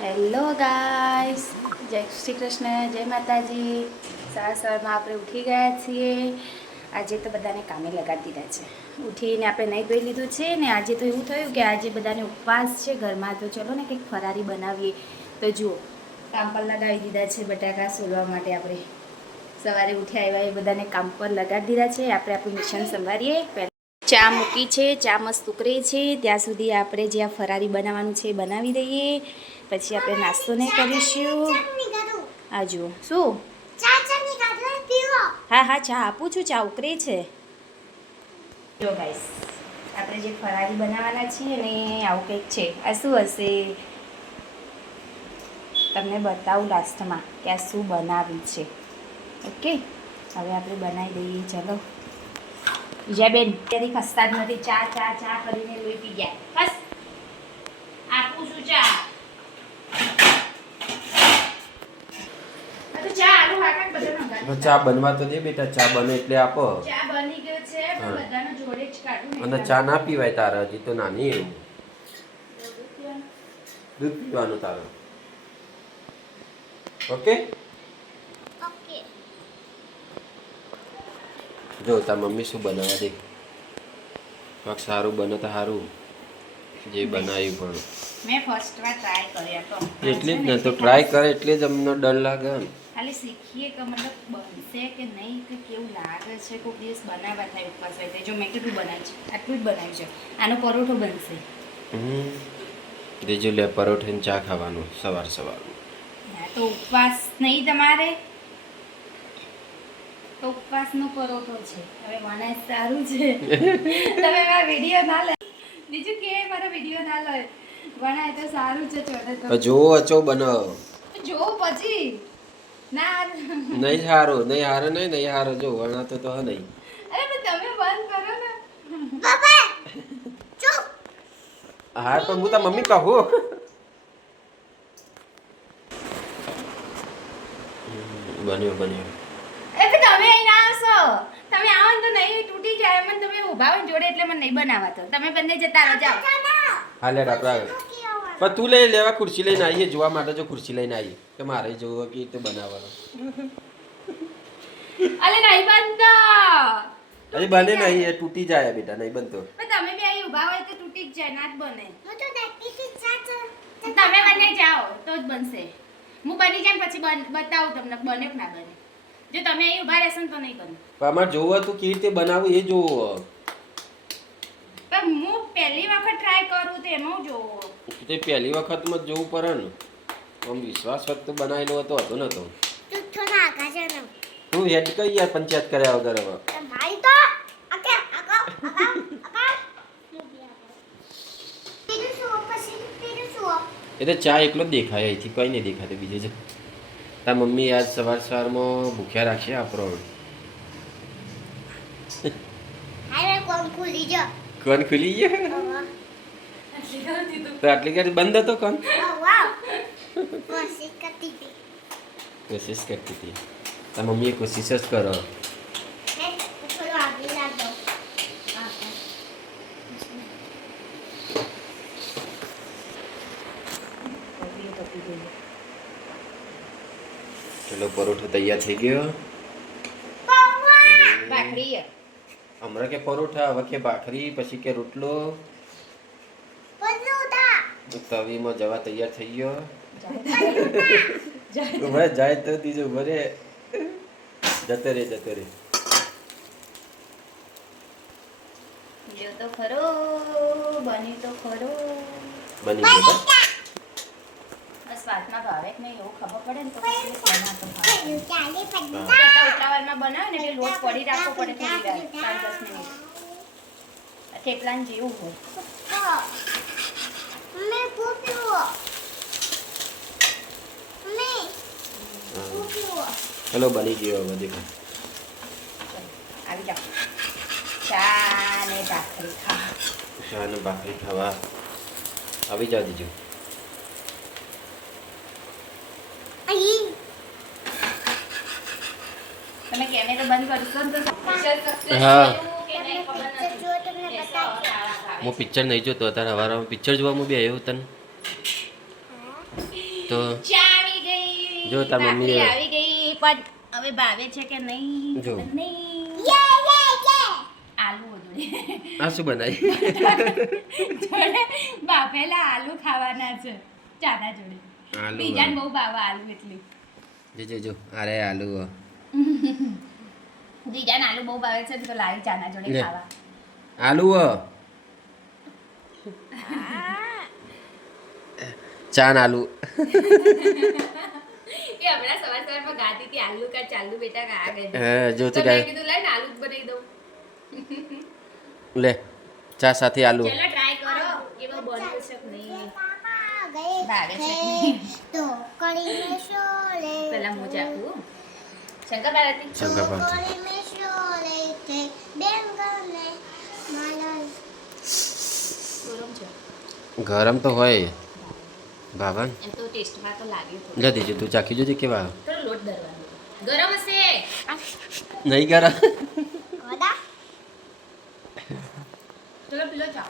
Hello guys, જય શ્રી કૃષ્ણ, જય માતાજી. સવારમાં આપણે ઉઠી ગયા છીએ. આજે તો બધાને કામે લગાડી દીધા છે. ઉઠીને આપણે નહીં ધોઈ લીધું છે ને આજે તો એવું થયું કે આજે બધાને ઉપવાસ છે ઘરમાં, તો ચલો ને કંઈક ફરારી બનાવીએ. તો જુઓ, કામ પર લગાવી દીધા છે બટાકા સોલવા માટે. આપણે સવારે ઉઠી આવ્યા એ બધાને કામ પર લગાડી દીધા છે. આપણે આપણું મિશન સંભાળીએ. ચા મૂકી છે, ચા મસ્ત ઉકળે છે ત્યાં સુધી આપણે જ્યાં ફરારી બનાવવાનું છે એ બનાવી દઈએ. પછી આપણે નાસ્તો નહીં કરીશું. આ જુઓ શું, હા હા ચા આપું છું, ચા ઉકળે છે. જો ગાઈસ, આપણે જે ફરારી બનાવવાના છીએ ને આવું કંઈક છે. આ શું હશે તમને બતાવું લાસ્ટમાં કે આ શું બનાવ્યું છે. ઓકે, હવે આપણે બનાવી દઈએ. ચલો બીજા બેન ત્યારે ખસતા જ નથી. ચા ચા ચા કરીને લોહી પી ગયા. બસ આપું છું ચા. ચા બનવા તો દે બેટા, ચા બને એટલે આપો. ચા બની ગયો છે પણ બધાનો જોડે જ કાઢું. અને ચા ના પીવાય તારે, હજી તો નાની એવું. દૂધ પીવાનું તારે. ઓકે જો તાર મમ્મી શું બનાવવા દે. કાંક સારું બને તો સારું, જે બનાવ્યું પણ મેં ફર્સ્ટ વાર ટ્રાય કર્યા તો એટલે જ ને, તો ટ્રાય કરે એટલે જ અમને ડર લાગે ને. ખાલી શીખીએ કે મતલબ બનશે કે નહીં, કે કેવું લાગે છે. કોઈ દિવસ બનાવવા થાય ઉપવાસ હોય જો મેં કેટલું બનાવ્યું છે, આટલું જ બનાવ્યું છે. આનો પરોઠો બનશે. દેજો લે, પરોઠે ને ચા ખાવાનું સવાર સવાર. તો ઉપવાસ નહીં તમારે, તો ઉપવાસનો પરોઠો છે. હવે બનાય સારું છે. તમે મારા વિડીયો ના લે, બીજું કે મારા વિડીયો ના લે. બનાય તો સારું છે. ચોટે તો જો અચો બનાવો. જો પછી ના નહીં હારો, નહીં હારો, નહીં હારો. જો વણાતો તો હ નહીં. અરે પણ તમે બંધ કરો ને. હા પણ હું તાર મમ્મી કહું. બન્યો બન્યો. એ પણ તમે અહીં ના આવશો. તમે આવો ને તો નહીં તૂટી જાય. મને તમે ઊભા હોય જોડે એટલે મને નહીં બનાવવા તો. તમે બંને જતા રહો, જાઓ. હા લે આપડા. પણ તું લઈ લેવા ખુરશી લઈને આવીએ જોવા માટે. જો ખુરશી લઈને આવી કે મારે જોવો કે રીતે બનાવવાનો. અલે નહીં બનતો. અરે બને નહીં, એ તૂટી જાય બેટા, નહીં બનતો. પણ તમે બી અહીં ઊભા હોય તો તૂટી જ જાય, ના જ બને. તમે બંને જાઓ તો જ બનશે. હું બની જાય પછી બતાવું તમને બને કે ના બને. જો તમે અહીં ઊભા રહેશો ને તો નહીં બને. પણ અમારે જોવો તું કેવી રીતે બનાવું એ જોવો. પણ હું પહેલી વખત ટ્રાય કરું તો એમાં જોવો. તે પહેલી વખતમાં જ જોવું પડે ને. આમ વિશ્વાસ વખત તો બનાવેલો હતો નતો. તું હેડ કઈ યાર પંચાયત કર્યા વગર હવે. એ તો ચા એકલો જ દેખાય, અહીંથી કઈ નહીં દેખાતું બીજું છે. તાર મમ્મી આજ સવાર સવારમાં ભૂખ્યા રાખશે આપણો. કોણ ખુલી ગયા તો આટલી ઘડી બંધ હતો. કોણ કોશિશ કરતી હતી. તાર મમ્મીએ કોશિશ જ કરો. ચલો પરોઠો તૈયાર થઈ ગયો. ભાખરી હમણાં કે પરોઠા, હવે કે ભાખરી, પછી કે રોટલો. તવીમાં જવા તૈયાર થઈ ગયો. ઉભરે જાય તો ત્રીજો ઉભરે જતો રે. જો તો ખરો, બની તો ખરો. બની ગયો. સ્વાદમાં ભાવે કે નહીં એવું ખબર પડે ને તો ઉતાવળમાં બનાવે ને એટલે લોટ પડી રાખવો પડે થોડી વાર, 5-10 મિનિટ. થેપલાને જેવું હોય. ચલો બની ગયો હવે દેખો. આવી જાઓ, ચા ને ભાખરી ખાવા. ચા ને ભાખરી ખાવા આવી જાવ દીજો. તમે કેમેરો બંધ કરશો ને તો હા, હું પિક્ચર નહીં જોતો. અત્યારે હવારમાં પિક્ચર જોવા હું બી આવ્યો તને. તો ચા આવી ગઈ. જો તાર મમ્મીએ- ભાખરી આવી ગઈ પણ હવે ભાવે છે કે નહીં જો. ખબર નહીં. આલુ જોડે આ શું બનાવી જોડે બાફેલા આલુ ખાવાના છે ચાના જોડે. આલુ બીજાને બહુ ભાવે આલુ એટલી. જો અરે આલુ બીજાને આલુ બહુ ભાવે છે ને તો લાવી ચાના જોડે લે. ખાવા. આલુ ચાન આલુ એ હમણાં સવાર સવારમાં ગાતી હતી આલુ કા ચાલુ બેટા કા આ ગઈ. હા જો તો તો મેં ગાય કીધું લાય ને આલુ જ બનાવી દઉં. લે ચા સાથે આલુ ચલો ટ્રાય કરો કેવો બન્યું છે કે નહીં. ભાવે છે કે નહીં. પેલા હું ચાખું. શંકર પાર્વતી શંકર પાર્વતી ગરમ છે. ગરમ તો હોય બાબા એમ તો ટેસ્ટમાં તો લાગ્યું થોડું. જા દીજે તું ચાખી જોજે કેવા થોડો લોટ દરવાનો. ગરમ હશે. નહીં ગરમ ચલો પીલો ચા.